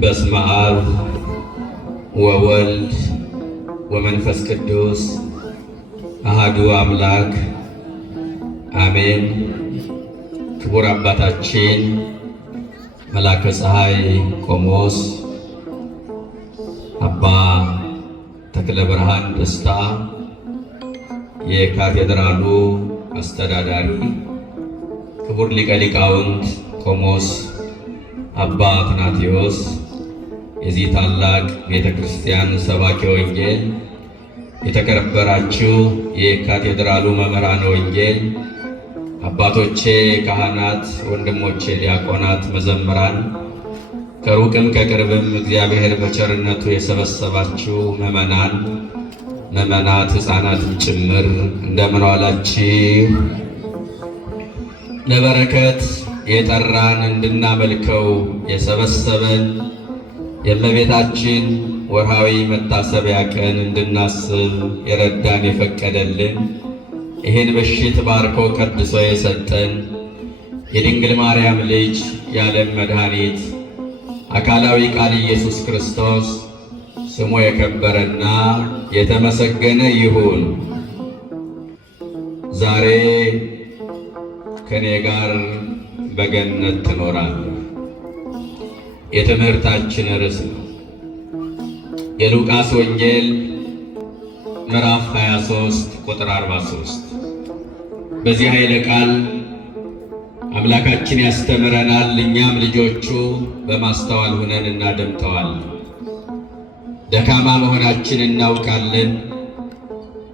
በስመ አብ ወወልድ ወመንፈስ ቅዱስ አሃዱ አምላክ አሜን። ክቡር አባታችን መላከ ፀሐይ ቆሞስ አባ ተክለ ብርሃን ደስታ የካቴድራሉ አስተዳዳሪ፣ ክቡር ሊቀ ሊቃውንት ቆሞስ አባ አትናቴዎስ የዚህ ታላቅ ቤተ ክርስቲያን ሰባኪ ወንጌል፣ የተከበራችሁ የካቴድራሉ መምህራነ ወንጌል፣ አባቶቼ ካህናት፣ ወንድሞቼ ዲያቆናት፣ መዘምራን፣ ከሩቅም ከቅርብም እግዚአብሔር በቸርነቱ የሰበሰባችሁ ምዕመናን፣ ምዕመናት፣ ሕፃናትም ጭምር እንደምን ዋላችሁ? ለበረከት የጠራን እንድናመልከው የሰበሰበን የእመቤታችን ወርሃዊ መታሰቢያ ቀን እንድናስብ የረዳን የፈቀደልን ይህን ምሽት ባርኮ ቀድሶ የሰጠን የድንግል ማርያም ልጅ የዓለም መድኃኒት አካላዊ ቃል ኢየሱስ ክርስቶስ ስሙ የከበረና የተመሰገነ ይሁን። ዛሬ ከኔ ጋር በገነት ትኖራለህ የትምህርታችን ርዕስ ነው። የሉቃስ ወንጌል ምዕራፍ 23 ቁጥር 43። በዚህ ኃይለ ቃል አምላካችን ያስተምረናል። እኛም ልጆቹ በማስተዋል ሆነን እናደምጠዋለን። ደካማ መሆናችን እናውቃለን፣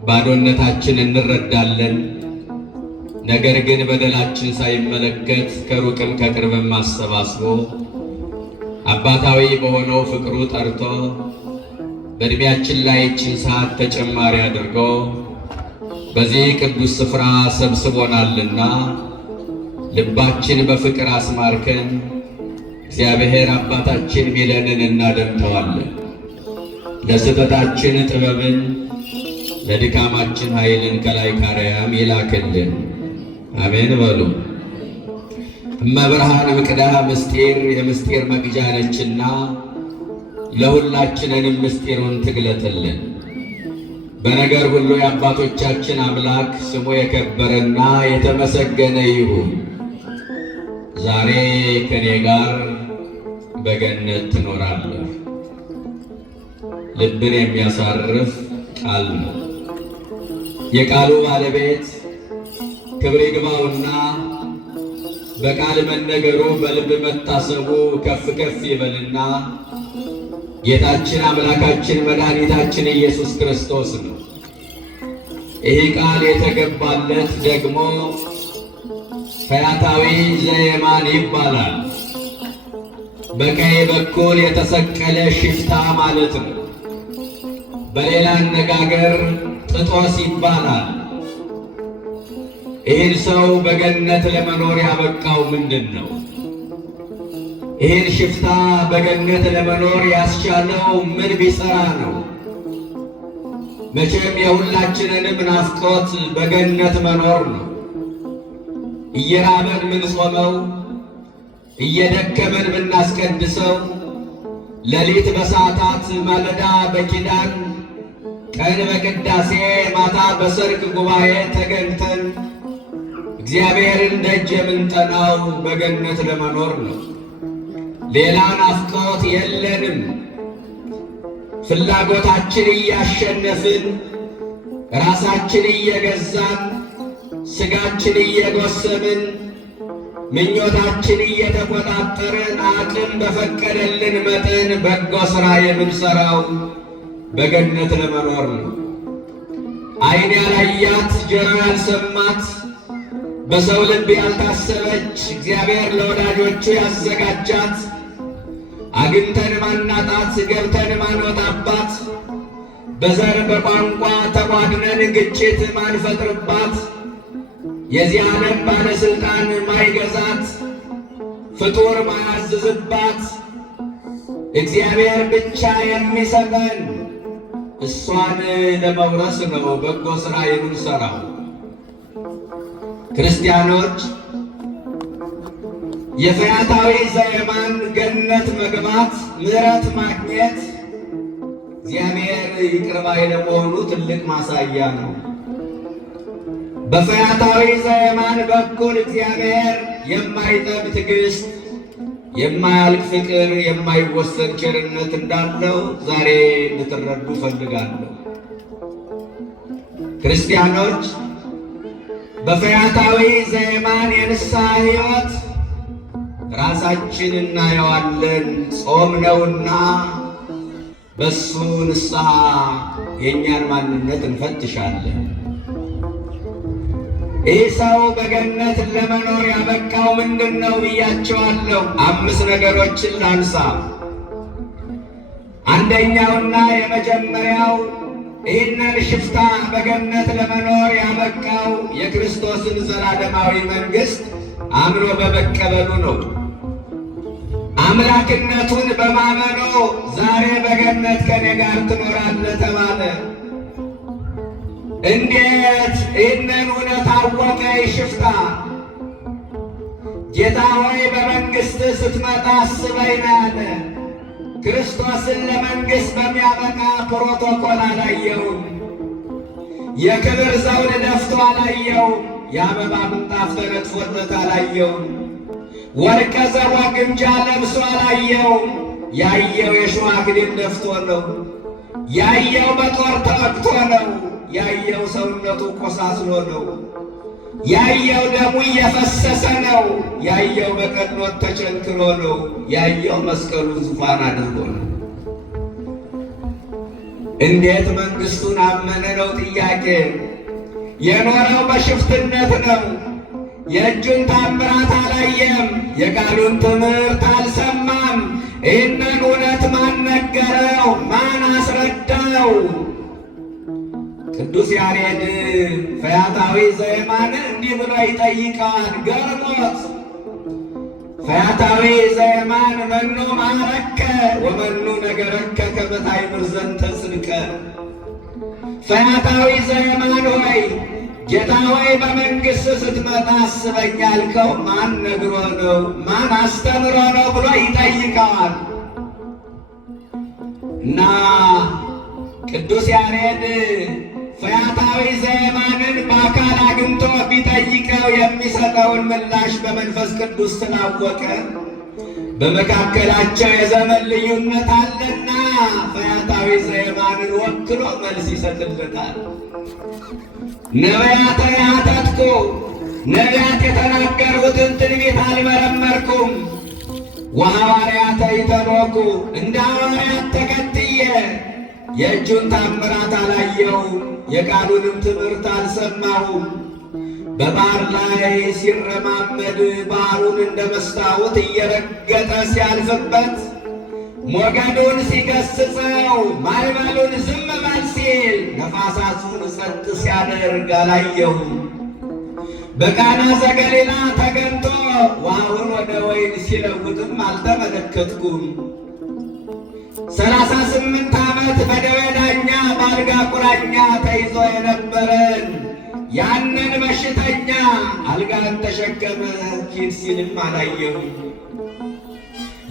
ባዶነታችን እንረዳለን። ነገር ግን በደላችን ሳይመለከት ከሩቅም ከቅርብም አሰባስቦ አባታዊ በሆነው ፍቅሩ ጠርቶ በዕድሜያችን ላይ ይህችን ሰዓት ተጨማሪ አድርጎ በዚህ ቅዱስ ስፍራ ሰብስቦናልና ልባችን በፍቅር አስማርከን እግዚአብሔር አባታችን ሚለንን እናደምጠዋለን። ለስህተታችን ጥበብን፣ ለድካማችን ኃይልን ከላይ ካርያም ይላክልን። አሜን በሉ። እመብርሃን ምቅዳ ምስጢር የምስጢር መግጃ ነችና ለሁላችንንም ምስጢሩን ትግለጥልን። በነገር ሁሉ የአባቶቻችን አምላክ ስሙ የከበረና የተመሰገነ ይሁን። ዛሬ ከኔ ጋር በገነት ትኖራለህ። ልብን የሚያሳርፍ ቃል ነው። የቃሉ ባለቤት ክብር ይግባውና በቃል መነገሩ በልብ መታሰቡ ከፍ ከፍ ይበልና ጌታችን አምላካችን መድኃኒታችን ኢየሱስ ክርስቶስ ነው። ይህ ቃል የተገባለት ደግሞ ፈያታዊ ዘየማን ይባላል። በቀኝ በኩል የተሰቀለ ሽፍታ ማለት ነው። በሌላ አነጋገር ጥጦስ ይባላል። ይህን ሰው በገነት ለመኖር ያበቃው ምንድን ነው? ይህን ሽፍታ በገነት ለመኖር ያስቻለው ምን ቢሰራ ነው? መቼም የሁላችንንም ናፍቆት በገነት መኖር ነው። እየራበን ምንጾመው፣ እየደከመን ምናስቀድሰው፣ ሌሊት በሰዓታት ማለዳ በኪዳን ቀን በቅዳሴ ማታ በሰርክ ጉባኤ ተገኝተን እግዚአብሔርን ደጅ የምንጠናው በገነት ለመኖር ነው። ሌላ ናፍቆት የለንም። ፍላጎታችን እያሸነፍን፣ ራሳችን እየገዛን፣ ስጋችን እየጎሰምን፣ ምኞታችን እየተቆጣጠርን አቅም በፈቀደልን መጠን በጎ ሥራ የምንሠራው በገነት ለመኖር ነው። ዓይን ያላያት ጆሮ ያልሰማት በሰው ልብ ያልታሰበች እግዚአብሔር ለወዳጆቹ ያዘጋጃት አግኝተን ማናጣት ገብተን ማንወጣባት በዘር በቋንቋ ተቧድነን ግጭት ማንፈጥርባት የዚህ ዓለም ባለሥልጣን ማይገዛት ፍጡር ማያዝዝባት እግዚአብሔር ብቻ የሚሰጠን እሷን ለመውረስ ነው በጎ ሥራ የምንሠራው። ክርስቲያኖች የፈያታዊ ዘየማን ገነት መግባት ምሕረት ማግኘት እግዚአብሔር ይቅር ባይ ለመሆኑ ትልቅ ማሳያ ነው። በፈያታዊ ዘየማን በኩል እግዚአብሔር የማይጠብ ትዕግስት፣ የማያልቅ ፍቅር፣ የማይወሰን ቸርነት እንዳለው ዛሬ እንድትረዱ ፈልጋለሁ። ክርስቲያኖች በፈያታዊ ዘየማን የንስሐ ሕይወት ራሳችን እናየዋለን። ጾም ነውና በሱ ንስሐ የእኛን ማንነት እንፈትሻለን። ይህ ሰው በገነት ለመኖር ያበቃው ምንድን ነው ብያቸዋለሁ። 5 ነገሮችን ላንሳ። አንደኛውና የመጀመሪያው ይህንን ሽፍታ በገነት ለመኖር ያበቃው የክርስቶስን ዘላለማዊ መንግሥት አምኖ በመቀበሉ ነው። አምላክነቱን በማመኑ ዛሬ በገነት ከኔ ጋር ትኖራለህ ተባለ። እንዴት ይህንን እውነት አወቀ? ሽፍታ ጌታ ሆይ በመንግሥት ስትመጣ አስበኝ ነው ያለ። ክርስቶስን ለመንግሥት በሚያበቃ ፕሮቶኮል አላየውም። የክብር ዘውድ ደፍቶ አላየውም። የአበባ ምንጣፍ ተነጥፎለት አላየውም። ወርቀ ዘቦ ግምጃ ለብሶ አላየውም። ያየው የሸዋ አክሊል ደፍቶ ነው። ያየው በጦር ተወግቶ ነው። ያየው ሰውነቱ ቆሳስሎ ነው። ያየው ደሙ እየፈሰሰ ነው። ያየው በቀኖት ተቸንክሮ ነው። ያየው መስቀሉን ዙፋን አድርጎ ነው። እንዴት መንግሥቱን አመነ ነው ጥያቄ። የኖረው በሽፍትነት ነው። የእጁን ታምራት አላየም። የቃሉን ትምህርት አልሰማም። ይህንን እውነት ማን ነገረው? ማን አስረዳው? ቅዱስ ያሬድ ፈያታዊ ዘየማንን እንዲህ ብሎ ይጠይቀዋል ገርሞት። ፈያታዊ ዘየማን መኑ ማረከ ወመኑ ነገረከ ከመ ታእምር ዘንተ ጽድቀ። ፈያታዊ ዘየማን ሆይ ጌታ ሆይ በመንግሥት ስትመጣ አስበኝ ያልከው ማን ነግሮ ነው? ማን አስተምሮ ነው ብሎ ይጠይቀዋል። እና ቅዱስ ያሬድ ፈያታዊ ዘየማንን በአካል አግኝቶ ቢጠይቀው የሚሰጠውን ምላሽ በመንፈስ ቅዱስ ስላወቀ በመካከላቸው የዘመን ልዩነት አለና ፈያታዊ ዘየማንን ወክሎ መልስ ይሰጥለታል። ነቢያተ ያተትኩ፣ ነቢያት የተናገሩትን ትንቢት አልመረመርኩም። ወሐዋርያተ ይተሎኩ፣ እንደ ሐዋርያት ተከትዬ የእጁን ታምራት አላየውም። የቃሉንም ትምህርት አልሰማሁም። በባሕር ላይ ሲረማመድ ባሕሩን እንደ መስታወት እየረገጠ ሲያልፍበት ሞገዱን ሲገስጸው ማዕበሉን ዝም በል ሲል ነፋሳቱን ጸጥ ሲያደርግ አላየሁም። በቃና ዘገሊላ ተገኝቶ ውሃውን ወደ ወይን ሲለውጥም አልተመለከትኩም። 38 ዓመት በደዌ ዳኛ በአልጋ ቁራኛ ተይዞ የነበረን ያንን በሽተኛ አልጋን ተሸከመ ሂድ ሲልም አላየሁም።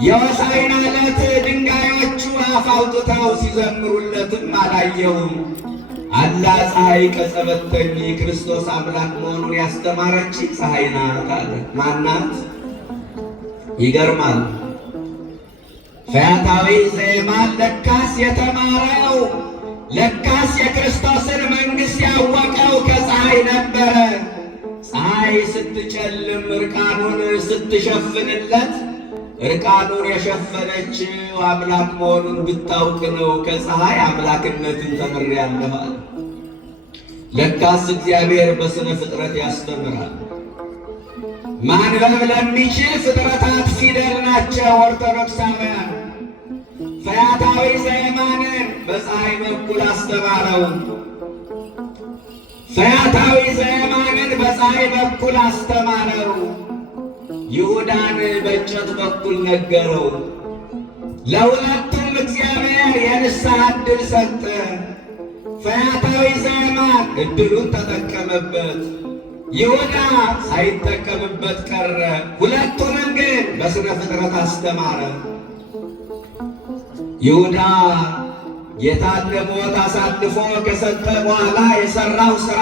የሆሳዕና ዕለት ድንጋዮቹ አፍ አውጥተው ሲዘምሩለትም አላየሁም። አላ ፀሐይ ቀጸበተኒ ክርስቶስ አምላክ መሆኑን ያስተማረች ፀሐይ ናት አለ። ማናት? ይገርማል። ፈያታዊ ዘየማን ለካስ የተማረው ለካስ የክርስቶስን መንግሥት ያወቀው ከፀሐይ ነበረ። ፀሐይ ስትጨልም እርቃኑን ስትሸፍንለት እርቃኑን የሸፈነችው አምላክ መሆኑን ብታውቅ ነው ከፀሐይ አምላክነትን ተምሬአለሁ አለ። ለካስ እግዚአብሔር በሥነ ፍጥረት ያስተምራል። ማንበብ ለሚችል ፍጥረታት ፊደል ናቸው ኦርቶዶክሳውያን። ፈያታዊ ዘየማንን በፀሐይ በኩል አስተማረው። ፈያታዊ ዘየማንን በፀሐይ በኩል አስተማረው። ይሁዳን በእንጨት በኩል ነገረው። ለሁለቱም እግዚአብሔር የንስሐ ዕድል ሰጠ። ፈያታዊ ዘየማን ዕድሉን ተጠቀመበት። ይሁዳ ሳይጠቀምበት ቀረ። ሁለቱንም ግን በሥነ ፍጥረት አስተማረ። ይሁዳ ጌታን ለሞት አሳልፎ ከሰጠ በኋላ የሠራው ሥራ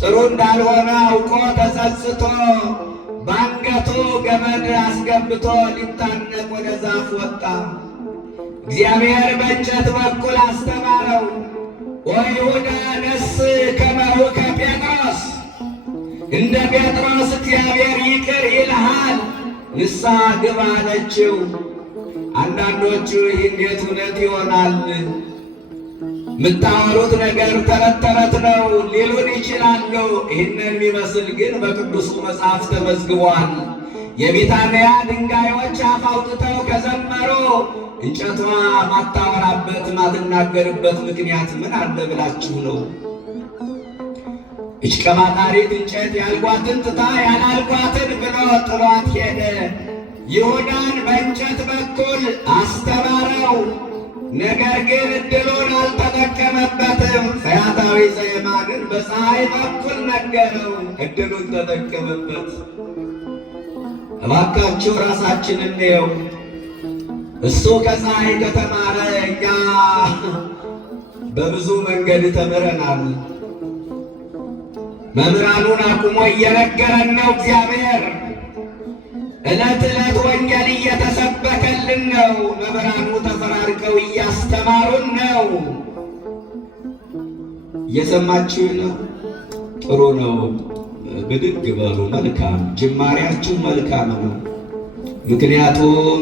ጥሩ እንዳልሆነ አውቆ ተጸጽቶ በአንገቱ ገመድ አስገብቶ ሊታነቅ ወደ ዛፍ ወጣ። እግዚአብሔር በእንጨት በኩል አስተማረው። ወይሁዳ ነስ ከመውከ ጴጥሮስ፣ እንደ ጴጥሮስ እግዚአብሔር ይቅር ይልሃል፣ ንስሐ ግባ አለችው። አንዳንዶቹ ይህ እንዴት እውነት ይሆናል? የምታወሩት ነገር ተረት ተረት ነው ሊሉን ይችላሉ። ይህንን የሚመስል ግን በቅዱሱ መጽሐፍ ተመዝግቧል። የቢታንያ ድንጋዮች አፍ አውጥተው ከዘመሩ እንጨቷ ማታወራበት ማትናገርበት ምክንያት ምን አለ ብላችሁ ነው? እች ቀባጣሪት እንጨት ያልጓትን ትታ ያላልጓትን ብሎ ጥሏት ሄደ። ይሁዳን በእንጨት በኩል አስተማረው፣ ነገር ግን እድሉን አልተጠቀመበትም። ፈያታዊ ዘየማንን በፀሐይ በኩል ነገረው፣ እድሉን ተጠቀመበት። እባካችሁ ራሳችንን እንየው። እሱ ከፀሐይ ከተማረ እኛ በብዙ መንገድ ተምረናል። መምህራኑን አቁሞ እየነገረን ነው እግዚአብሔር። ዕለት ዕለት ወንጌል እየተሰበከልን ነው። መምህራኑ ተፈራርቀው እያስተማሩን ነው። እየሰማችሁ ነው። ጥሩ ነው። ብድግ በሉ። መልካም ጅማሬያችሁ መልካም ነው። ምክንያቱም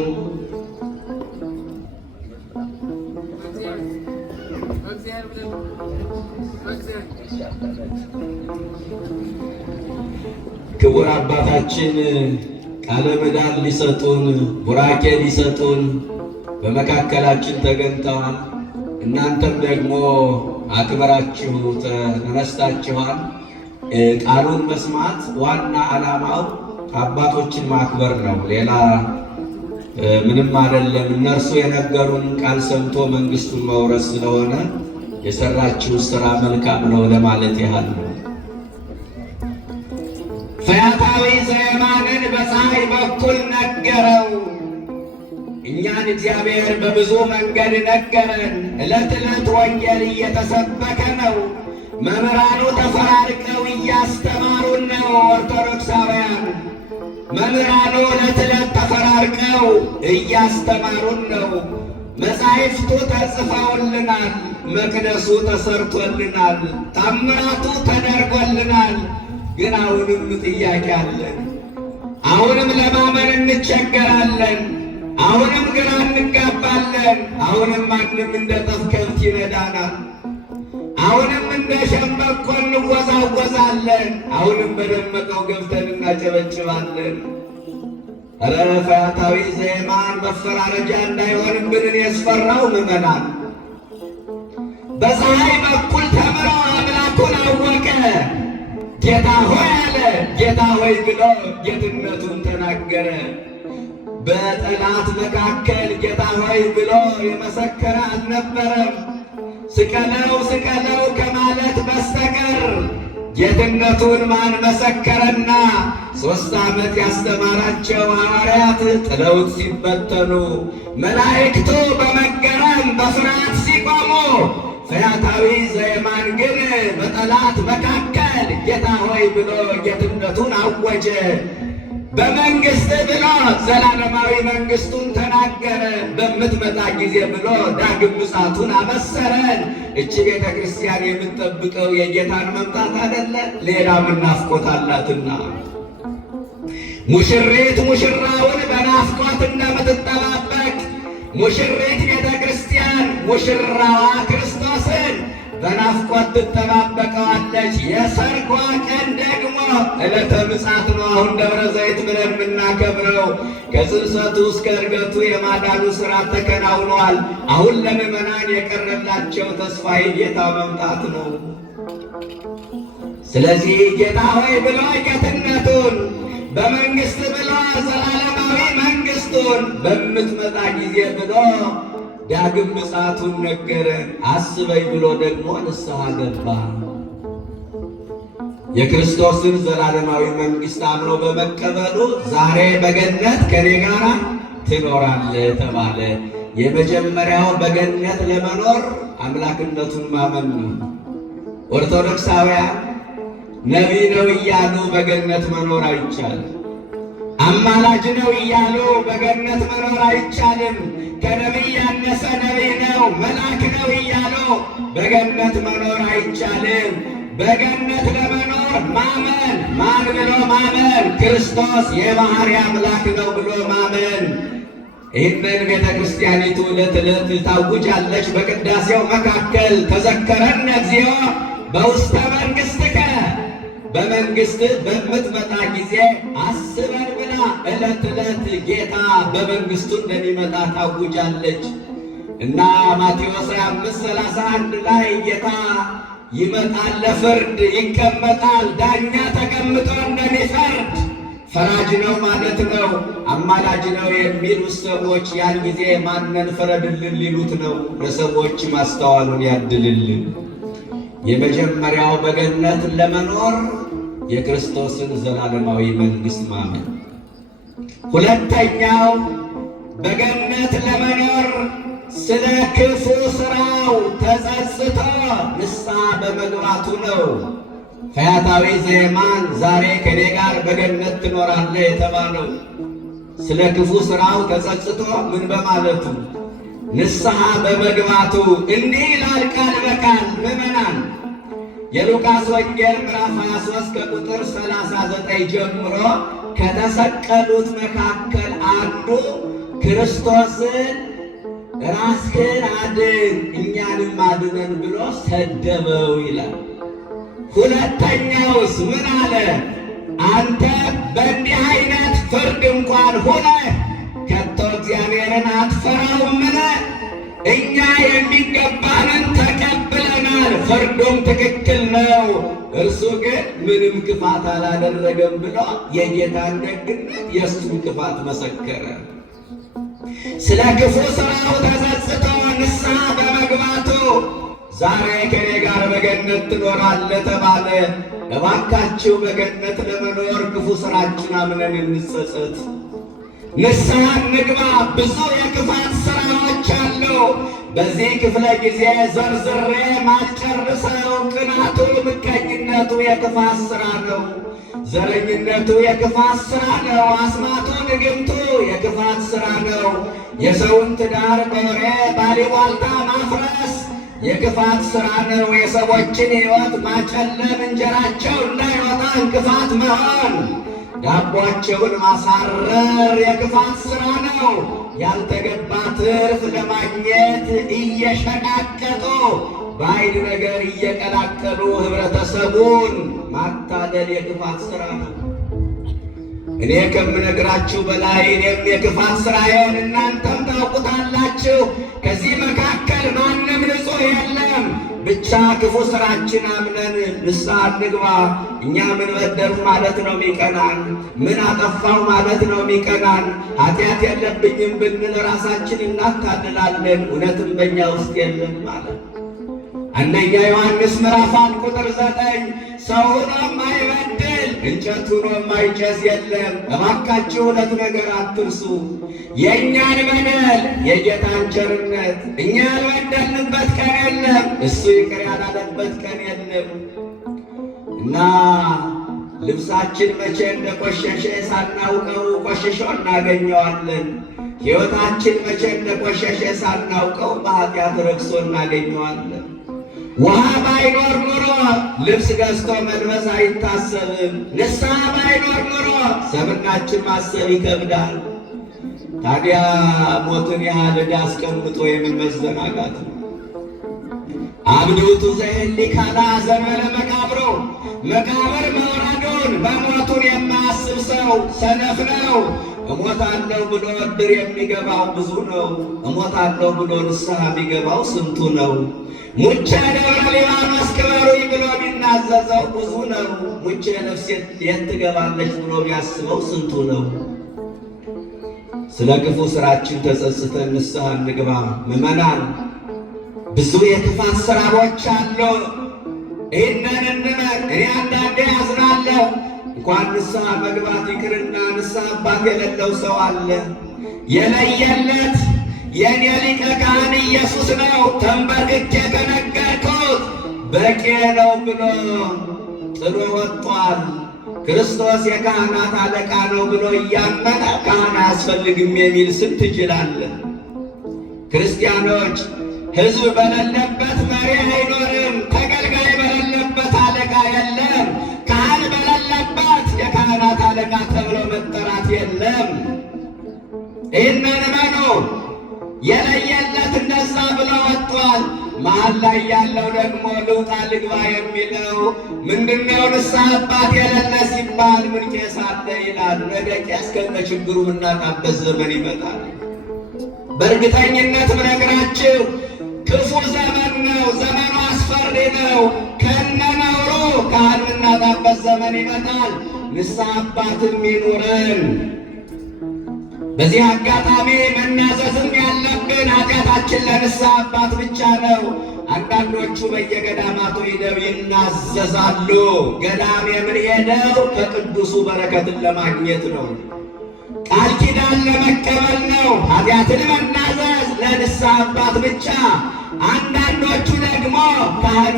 ክቡር አባታችን ቃለ ምዕዳን ሊሰጡን ቡራኬ ሊሰጡን በመካከላችን ተገኝተዋል። እናንተም ደግሞ አክብራችሁ ተነስታችኋል። ቃሉን መስማት ዋና ዓላማው አባቶችን ማክበር ነው። ሌላ ምንም አይደለም። እነርሱ የነገሩን ቃል ሰምቶ መንግሥቱን መውረስ ስለሆነ የሰራችሁ ሥራ መልካም ነው ለማለት ያህል ነው። ፈያታዊ ዘየማንን በፀሐይ በኩል ነገረው። እኛን እግዚአብሔር በብዙ መንገድ ነገረን። ዕለት ዕለት ወንጌል እየተሰበከ ነው። መምህራኑ ተፈራርቀው እያስተማሩን ነው። ኦርቶዶክሳውያን መምህራኑ ዕለት ዕለት ተፈራርቀው እያስተማሩን ነው። መጻሕፍቱ ተጽፈውልናል። መቅደሱ ተሰርቶልናል። ታምራቱ ተደርጎልናል። ግን አሁንም ጥያቄ አለን። አሁንም ለማመን እንቸገራለን። አሁንም ግራ እንጋባለን። አሁንም ማንም እንደ ጠፍ ከብት ይነዳናል። አሁንም እንደ ሸምበቆ እንወዛወዛለን። አሁንም በደመቀው ገብተን እናጨበጭባለን። ኧረ ፈያታዊ ዘየማን መፈራረጃ እንዳይሆንብን ያስፈራው ምዕመናን በፀሐይ በኩል ተምሮ አምላኩን አወቀ። ጌታ ሆይ አለ። ጌታ ሆይ ብሎ ጌትነቱን ተናገረ። በጠላት መካከል ጌታ ሆይ ብሎ የመሰከረ አልነበረም። ስቀለው ስቀለው ከማለት በስተቀር ጌትነቱን ማን መሰከረና? 3 ዓመት ያስተማራቸው ሐዋርያት ጥለውት ሲበተኑ፣ መላእክቱ በመገረም በፍርሃት ሲቆሙ፣ ፈያታዊ ዘየማን ግን በጠላት መካከል ጌታ ሆይ ብሎ ጌትነቱን አወጀ። በመንግሥት ብሎ ዘላለማዊ መንግሥቱን ተናገረ። በምትመጣ ጊዜ ብሎ ዳግም ምጽአቱን አበሰረን። እቺ ቤተ ክርስቲያን የምትጠብቀው የጌታን መምጣት አይደለ? ሌላ ምን ናፍቆት አላትና ሙሽሪት ሙሽራውን በናፍቆት እንደምትጠባበቅ ሙሽሪት ቤተ ክርስቲያን ሙሽራዋ ክርስቶስን በናፍቆት ትጠባበቀዋለች። የሰርጓ ቀን ደግሞ ዕለተ ምጽአት ነው። አሁን ደብረ ዘይት ብለን የምናከብረው ከጽንሰቱ እስከ ዕርገቱ የማዳኑ ሥርዓት ተከናውኗል። አሁን ለምዕመናን የቀረላቸው ተስፋ የጌታ መምጣት ነው። ስለዚህ ጌታ ሆይ ብሎ ጌትነቱን፣ በመንግሥት ብሎ ዘላለማዊ መንግሥቱን፣ በምትመጣ ጊዜ ብሎ ዳግም ምጽአቱን ነገረን። አስበኝ ብሎ ደግሞ ንስሐ ገባ። የክርስቶስን ዘላለማዊ መንግሥት አምኖ በመቀበሉ ዛሬ በገነት ከኔ ጋር ትኖራለህ ተባለ። የመጀመሪያው በገነት ለመኖር አምላክነቱን ማመን ነው። ኦርቶዶክሳውያን ነቢይ ነው እያሉ በገነት መኖር አይቻልም። አማላጅ ነው እያሉ በገነት መኖር አይቻልም። ከነቢይ ያነሰ ነቢይ ነው፣ መልአክ ነው እያሉ በገነት መኖር አይቻልም። በገነት ለመኖር ማመን፣ ማን ብሎ ማመን? ክርስቶስ የባሕርይ አምላክ ነው ብሎ ማመን። ይህንን ቤተ ክርስቲያኒቱ ዕለት ዕለት ታውጃለች። በቅዳሴው መካከል ተዘከረነ እግዚኦ በውስተ መንግሥትከ፣ በመንግሥት በምትመጣ ጊዜ አስበን ብላ ዕለት ዕለት ጌታ በመንግሥቱ እንደሚመጣ ታውጃለች እና ማቴዎስ 25:31 ላይ ጌታ ይመጣል፣ ለፍርድ ይቀመጣል፣ ዳኛ ተቀምጦ እንደሚፈርድ ፈራጅ ነው ማለት ነው። አማላጅ ነው የሚሉት ሰዎች ያን ጊዜ ማንን ፍረድልን ሊሉት ነው? ለሰዎች ማስተዋሉን ያድልልን። የመጀመሪያው በገነት ለመኖር የክርስቶስን ዘላለማዊ መንግሥት ማመን። ሁለተኛው በገነት ለመኖር ስለ ክፉ ሥራው ተጸጽቶ ንስሐ በመግባቱ ነው። ፈያታዊ ዘየማን ዛሬ ከኔ ጋር በገነት ትኖራለህ የተባለው ስለ ክፉ ሥራው ተጸጽቶ ምን በማለቱ? ንስሐ በመግባቱ። እንዲህ ይላል ቃል በቃል ምዕመናን፣ የሉቃስ ወንጌል ምዕራፍ 23 ከቁጥር 39 ጀምሮ ከተሰቀሉት መካከል አንዱ ክርስቶስን ራስህን አድን እኛንም አድነን ብሎ ሰደበው ይላል። ሁለተኛውስ ምን አለ? አንተ በእንዲህ አይነት ፍርድ እንኳን ሆነ ከቶ እግዚአብሔርን አትፈራውምን? እኛ የሚገባንን ተቀብለናል፣ ፍርዱም ትክክል ነው፣ እርሱ ግን ምንም ክፋት አላደረገም ብሎ የጌታን ደግነት የእሱን ክፋት መሰከረ። ስለ ክፉ ሥራው ተጸጽቶ ንስሐ በመግባቱ ዛሬ ከኔ ጋር በገነት ትኖራለህ ተባለ። እባካችሁ በገነት ለመኖር ክፉ ሥራችን አምነን እንጸጸት፣ ንስሐ እንግባ። ብዙ የክፋት ሥራዎች አሉ። በዚህ ክፍለ ጊዜ ዘርዝሬ ማልጨርሰው። ቅናቱ፣ ምቀኝነቱ የክፋት ሥራ ነው። ዘረኝነቱ የክፋት ሥራ ነው። አስማቱ፣ ንግምቱ የክፋት ሥራ ነው። የሰውን ትዳር በወሬ ባሉባልታ ማፍረስ የክፋት ሥራ ነው። የሰዎችን ሕይወት ማጨለም፣ እንጀራቸው እንዳይወጣ እንቅፋት መሆን፣ ዳቧቸውን ማሳረር የክፋት ሥራ ነው። ያልተገባ ትርፍ ለማግኘት እየሸቃቀጡ በአይን ነገር እየቀላቀሉ ኅብረተሰቡን ማታለል የክፋት ሥራ ነው። እኔ ከምነግራችሁ በላይ እኔም የክፋት ሥራዬን እናንተም ታውቁታላችሁ። ከዚህ መካከል ማንም ንጹሕ የለም። ብቻ ክፉ ሥራችን አምነን ንስሐ እንግባ። እኛ ምን በደሉ ማለት ነው ሚቀናን? ምን አጠፋው ማለት ነው ሚቀናን? ኃጢአት የለብኝም ብንል ራሳችን እናታልላለን። እውነትም በእኛ ውስጥ የለም ማለት። አንደኛ ዮሐንስ ምዕራፍ 1 ቁጥር 9 ሰው ሆኖ የማይበድል እንጨት ሆኖ የማይጨስ የለም። እባካችሁ ሁለት ነገር አትርሱ። የእኛን በደል፣ የጌታን ቸርነት። እኛ ያልበደልንበት ቀን የለም፣ እሱ ይቅር ያላለበት ቀን የለም እና ልብሳችን መቼ እንደቆሸሸ ሳናውቀው ቆሸሾ እናገኘዋለን። ሕይወታችን መቼ እንደቆሸሸ ሳናውቀው በኃጢአት ረክሶ እናገኘዋለን። ውሃ ባይኖር ኑሮ ልብስ ገዝቶ መልበስ አይታሰብም። ንስሐ ባይኖር ኑሮ ሰብናችን ማሰብ ይከብዳል። ታዲያ ሞትን ያህል ዕዳ አስቀምጦ የምን መዘናጋት ነው? አብዱቱ ዘየሊ ካላ ዘንበለ መቃብሮ፣ መቃብር መውረዱን መሞቱን የማያስብ ሰው ሰነፍ ነው። እሞታለሁ ብሎ እድር የሚገባው ብዙ ነው። እሞታለሁ ብሎ ንስሐ የሚገባው ስንቱ ነው? ሙቼ ደብረ ሊባኖስ ክበሩኝ ብሎ የሚናዘዘው ብዙ ነው። ሙቼ ነፍሴ የት ትገባለች ብሎ የሚያስበው ስንቱ ነው? ስለ ክፉ ሥራችን ተጸጽተን ንስሐ እንግባ። ምዕመናን፣ ብዙ የክፋት ሥራዎች አሉ። ይህንን እንመን። እኔ አንዳንዴ አዝናለሁ። እንኳን ንስሐ መግባት ይቅርና ንስሐ አባት የሌለው ሰው አለ። የለየለት የኔ ሊቀ ካህን ኢየሱስ ነው፣ ተንበርክኬ ከነገርኩት በቂ ነው ብሎ ጥሎ ወጥቷል። ክርስቶስ የካህናት አለቃ ነው ብሎ እያመነ ካህን አያስፈልግም የሚል ስንት ይችላል። ክርስቲያኖች፣ ሕዝብ በሌለበት መሪ አይኖርም። ተገልጋይ በሌለበት አለቃ የለም። ካህን በሌለበት የካህናት አለቃ ተብሎ መጠራት የለም። ይህንን እመኑ። የለየለት እንደዛ ብሎ ወጥቷል። መሀል ላይ ያለው ደግሞ ልውጣ ልግባ የሚለው ምንድነው? ንስሐ አባት የሌለ ሲባል ምን ቄስ አለ ይላል። ነገ ቄስ ከነ ችግሩ ምናጣበት ዘመን ይመጣል። በእርግጠኝነት ምነግራችሁ ክፉ ዘመን ነው። ዘመኑ አስፈሪ ነው። ከነነውሩ ካህን ምናጣበት ዘመን ይመጣል። ንስሐ አባትም ይኑረን። በዚህ አጋጣሚ መናዘዝም ያለብን ኃጢአታችን ለንስሐ አባት ብቻ ነው። አንዳንዶቹ በየገዳማቱ ሄደው ይናዘዛሉ። ገዳም የምንሄደው ከቅዱሱ በረከትን ለማግኘት ነው፣ ቃል ኪዳን ለመቀበል ነው። ኃጢአትን መናዘዝ ለንስሐ አባት ብቻ። አንዳንዶቹ ደግሞ ካህን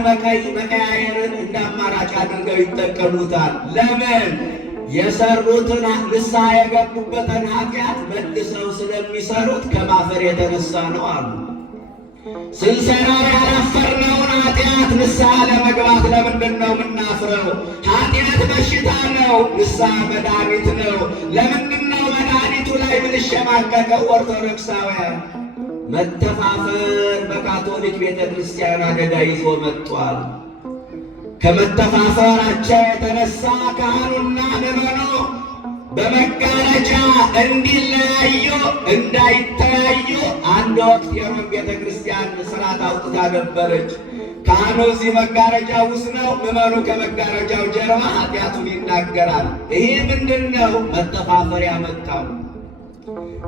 መቀያየርን እንደ አማራጭ አድርገው ይጠቀሙታል። ለምን? የሰሩትን ንስሐ የገቡበትን ኃጢአት መልሰው ስለሚሰሩት ከማፈር የተነሳ ነው አሉ። ስንሰራው ያላፈርነውን ኃጢአት ንስሐ ለመግባት ለምንድን ነው የምናፍረው? ኃጢአት በሽታ ነው፣ ንስሐ መድኃኒት ነው። ለምንድን ነው መድኃኒቱ ላይ ምንሸማቀቀው? ኦርቶዶክሳውያን መተፋፈር በካቶሊክ ቤተ ክርስቲያን አደጋ ይዞ መጥቷል። ከመተፋፈራቸው የተነሳ ካህኑና ምዕመኑ በመጋረጃ እንዲለያዩ እንዳይተያዩ አንድ ወቅት የሮም ቤተ ክርስቲያን ስርዓት አውጥታ ነበረች። ካህኑ እዚህ መጋረጃ ውስጥ ነው፣ ምዕመኑ ከመጋረጃው ጀርባ ኃጢአቱን ይናገራል። ይህ ምንድን ነው? መተፋፈር ያመጣው።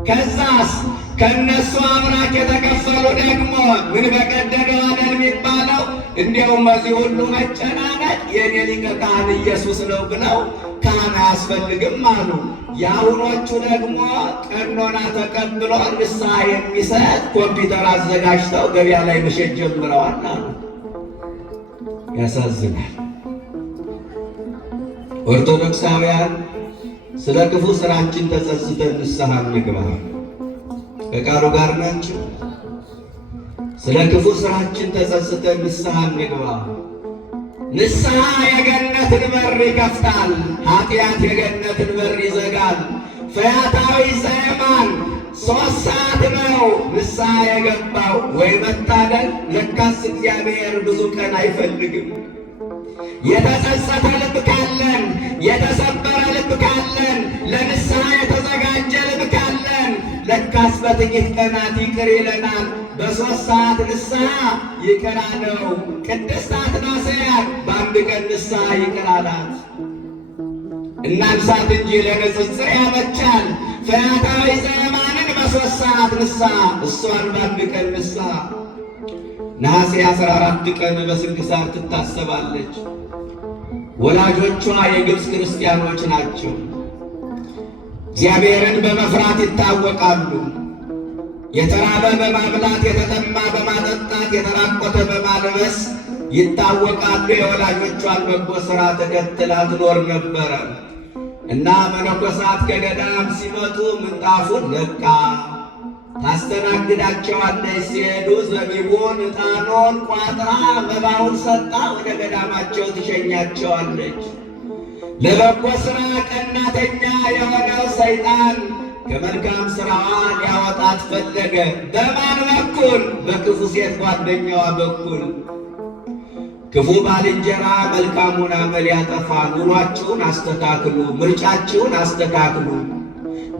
ከዛስ ከነሱ አምራክ የተከፈሉ ደግሞ ምን በቀደደው አደል የሚባለው? እንዲያውም በዚህ ሁሉ መጨናነቅ የኔ ሊቀ ካህን ኢየሱስ ነው ብለው ካህን አያስፈልግም አሉ። የአሁኖቹ ደግሞ ቀኖና ተቀብሎ ንስሐ የሚሰጥ ኮምፒውተር አዘጋጅተው ገበያ ላይ መሸጥ ጀምረዋል አሉ። ያሳዝናል። ኦርቶዶክሳውያን ስለ ክፉ ስራችን ተጸጽተን ንስሐ እንግባ። ከቃሉ ጋር ናቸው። ስለ ክፉ ስራችን ተጸጽተን ንስሐ እንግባ። ንስሐ የገነትን በር ይከፍታል፣ ኃጢአት የገነትን በር ይዘጋል። ፈያታዊ ዘየማን 3 ሰዓት ነው ንስሐ የገባው። ወይ መታደል! ለካስ እግዚአብሔር ብዙ ቀን አይፈልግም። የተጸጸተ ልብ ካለን፣ የተሰበረ ልብ ካለን፣ ለንስሐ የተዘጋጀ ልብ ካለን ለካስ በጥቂት ቀናት ይቅር ይለናል። በ3 ሰዓት ንስሐ ይቅር አለው። ቅድስት አትናስያን በአንድ ቀን ንስሐ ይቅር አላት። እናንሳት እንጂ ለንጽጽር ያመቻል። ፈያታዊ ዘየማንን በ3 ሰዓት ንስሐ፣ እሷን በአንድ ቀን ንስሐ። ነሐሴ 14 ቀን በስንክሳር ትታሰባለች። ወላጆቿ የግብፅ ክርስቲያኖች ናቸው። እግዚአብሔርን በመፍራት ይታወቃሉ። የተራበ በማብላት፣ የተጠማ በማጠጣት፣ የተራቆተ በማልበስ ይታወቃሉ። የወላጆቿን በጎ ሥራ ተከትላ ትኖር ነበረ እና መነኮሳት ከገዳም ሲመጡ ምንጣፉን ለቃ ታስተናግዳቸዋለች። ሲሄዱ ዘቢቡን ዕጣኑን ቋጥራ መባውን ሰጣ ወደ ገዳማቸው ትሸኛቸዋለች። ለበጎ ሥራ ቀናተኛ የሆነው ሰይጣን ከመልካም ሥራዋ ሊያወጣት ፈለገ። በማን በኩል? በክፉ ሴት ጓደኛዋ በኩል። ክፉ ባልንጀራ መልካሙን አመል ያጠፋል። ኑሯችሁን አስተካክሉ፣ ምርጫችሁን አስተካክሉ።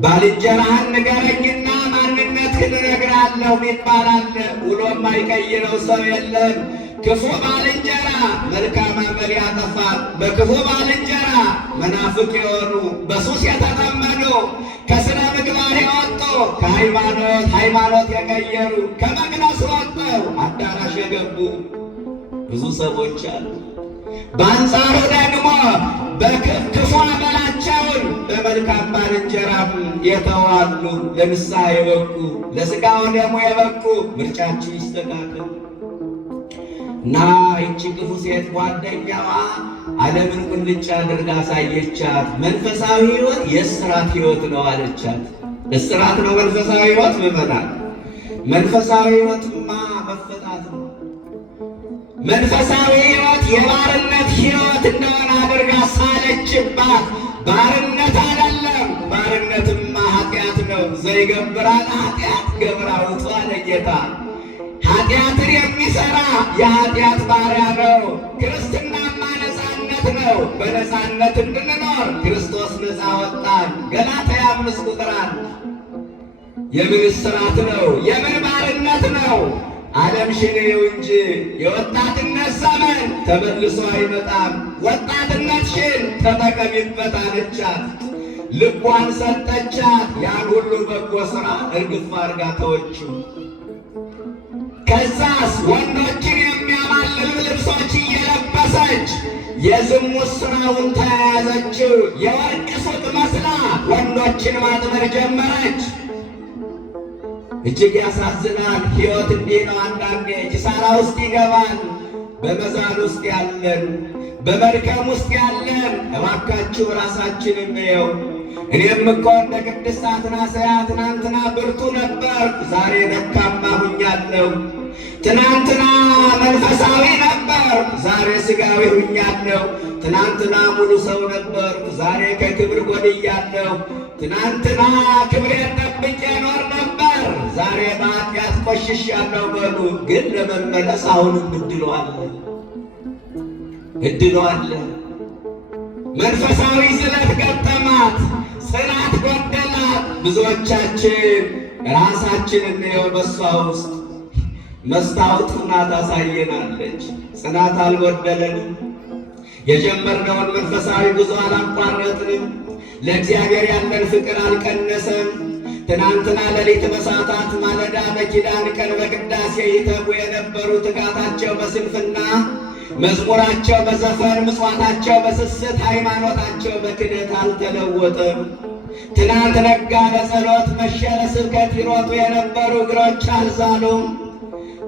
ባልንጀራህን ንገረኝና ማንነትህን እነግርሃለሁ ይባላል። ውሎ የማይቀይረው ሰው የለም። ክፉ ባልንጀራ መልካም አመል ያጠፋል። በክፉ ባልንጀራ መናፍቅ የሆኑ በሱስ የተጠመዱ ከሥነ ምግባር የወጡ ሃይማኖት የቀየሩ ከመቅደስ ወጥተው አዳራሽ የገቡ ብዙ ሰዎች አሉ። በአንጻሩ ደግሞ በክፉ አመላቸውን በመልካም ባልንጀራም የተዋሉ ለንስሐ የበቁ ለሥጋው ደግሞ የበቁ ምርጫችን ይስተካከል እና ይቺ ክፉ ሴት ጓደኛዋ ዓለምን ቁልጭ አድርጋ አሳየቻት። መንፈሳዊ ሕይወት የእስራት ሕይወት ነው አለቻት። እስራት ነው መንፈሳዊ ሕይወት ምዕመናን። መንፈሳዊ ሕይወትማ መፈታት ነው። መንፈሳዊ ሕይወት የባርነት ሕይወት እንደሆነ አድርጋ ሳለችባት። ባርነት አይደለም፣ ባርነትማ ኃጢአት ነው። ዘይገብራል ኃጢአት ገብራ ውጡ አለ ጌታ። ኃጢአትን የሚሠራ የኃጢአት ባሪያ ነው። ክርስትናማ ነፃነት ነው። በነፃነት እንድንኖር ክርስቶስ ነፃ ወጣን። ገላትያ 5:1 የምን እስራት ነው? የምን ባርነት ነው? ዓለም ሽኔው እንጂ የወጣትነት ዘመን ተመልሶ አይመጣም። ወጣትነትሽን ተጠቀሚበት አለቻት። ልቧን ሰጠቻት። ያን ሁሉ በጎ ሥራ እርግፍ አድርጋ ተወችው። ከዛስ ወንዶችን የሚያማልሉ ልብሶች እየለበሰች የዝሙት ሥራውን ተያያዘችው። የወርቅ ሱቅ መስላ ወንዶችን ማጥመር ጀመረች። እጅግ ያሳዝናል። ሕይወት እንዲህ ነው። አንዳንዴ ኪሳራ ውስጥ ይገባል። በመዛን ውስጥ ያለን፣ በመድከም ውስጥ ያለን እባካችሁ ራሳችንን እንየው። እኔም እኮ እንደ ቅድስት አትናስያ ትናንትና ብርቱ ነበር፣ ዛሬ ደካማ ሁኛለሁ። ትናንትና መንፈሳዊ ነበር፣ ዛሬ ሥጋዊ ሁኛለሁ። ትናንትና ሙሉ ሰው ነበር፣ ዛሬ ከክብር ጎድያለሁ። ትናንትና ክብሬን ጠብቄ ኖር ነበር፣ ዛሬ በኃጢአት ቆሽሻለሁ በሉ። ግን ለመመለስ አሁንም እድሉ አለ። መንፈሳዊ ዝለት ገጠማት፣ ጽናት ጎደላት። ብዙዎቻችን ራሳችን እንየው። በሷ ውስጥ መስታወት ሁና ታሳየናለች። ጽናት አልጎደለንም። የጀመርነውን መንፈሳዊ ጉዞ አላቋረጥንም። ለእግዚአብሔር ያለን ፍቅር አልቀነሰም። ትናንትና ሌሊት በሰዓታት ማለዳ በኪዳን ቀን በቅዳሴ ይተጉ የነበሩ ትጋታቸው በስንፍና መዝሙራቸው በዘፈን ምጽዋታቸው በስስት ሃይማኖታቸው በክደት አልተለወጠም። ትናንት ነጋ ለጸሎት መሸ ለስብከት ይሮጡ የነበሩ እግሮች አልዛሉም።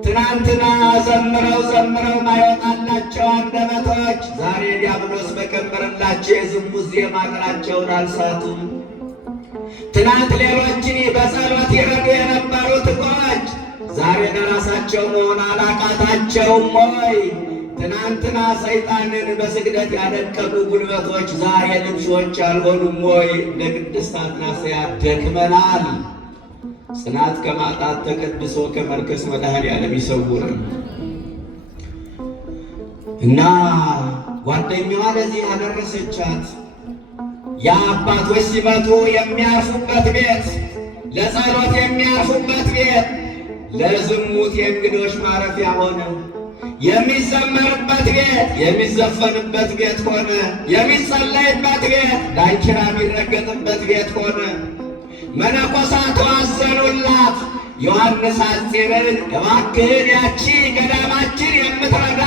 ትናንትና ዘምረው ማይወጣላቸው አንደበቶች ዛሬ ዲያብሎስ በቀመረላቸው የዝሙት ዜማ እግራቸውን አልሳቱም። ትናንት ሌሎችን በጸሎት ይረዱ የነበሩት እግሮች ዛሬ ለራሳቸው መሆን አላቃታቸውም ወይ? ትናንትና ሰይጣንን በስግደት ያደቀቁ ጉልበቶች ዛሬ ልብሶች አልሆኑም ወይ? እንደ ቅድስት አትናስያ ደክመናል። ጽናት ከማጣት ተቀድሶ ከመርከስ መድኃኔዓለም ይሰውረን እና ጓደኛዋ ለዚህ አደረሰቻት። የአባቶች ሲመጡ የሚያርፉበት ቤት፣ ለጸሎት የሚያርፉበት ቤት ለዝሙት የእንግዶች ማረፊያ ሆነ። የሚዘመርበት ቤት የሚዘፈንበት ቤት ሆነ። የሚጸለይበት ቤት ዳንኪራ የሚረገጥበት ቤት ሆነ። መነኮሳቱ አዘኑላት። ዮሐንስ አጼርን እባክህን ያቺ ገዳማችን የምትረዳ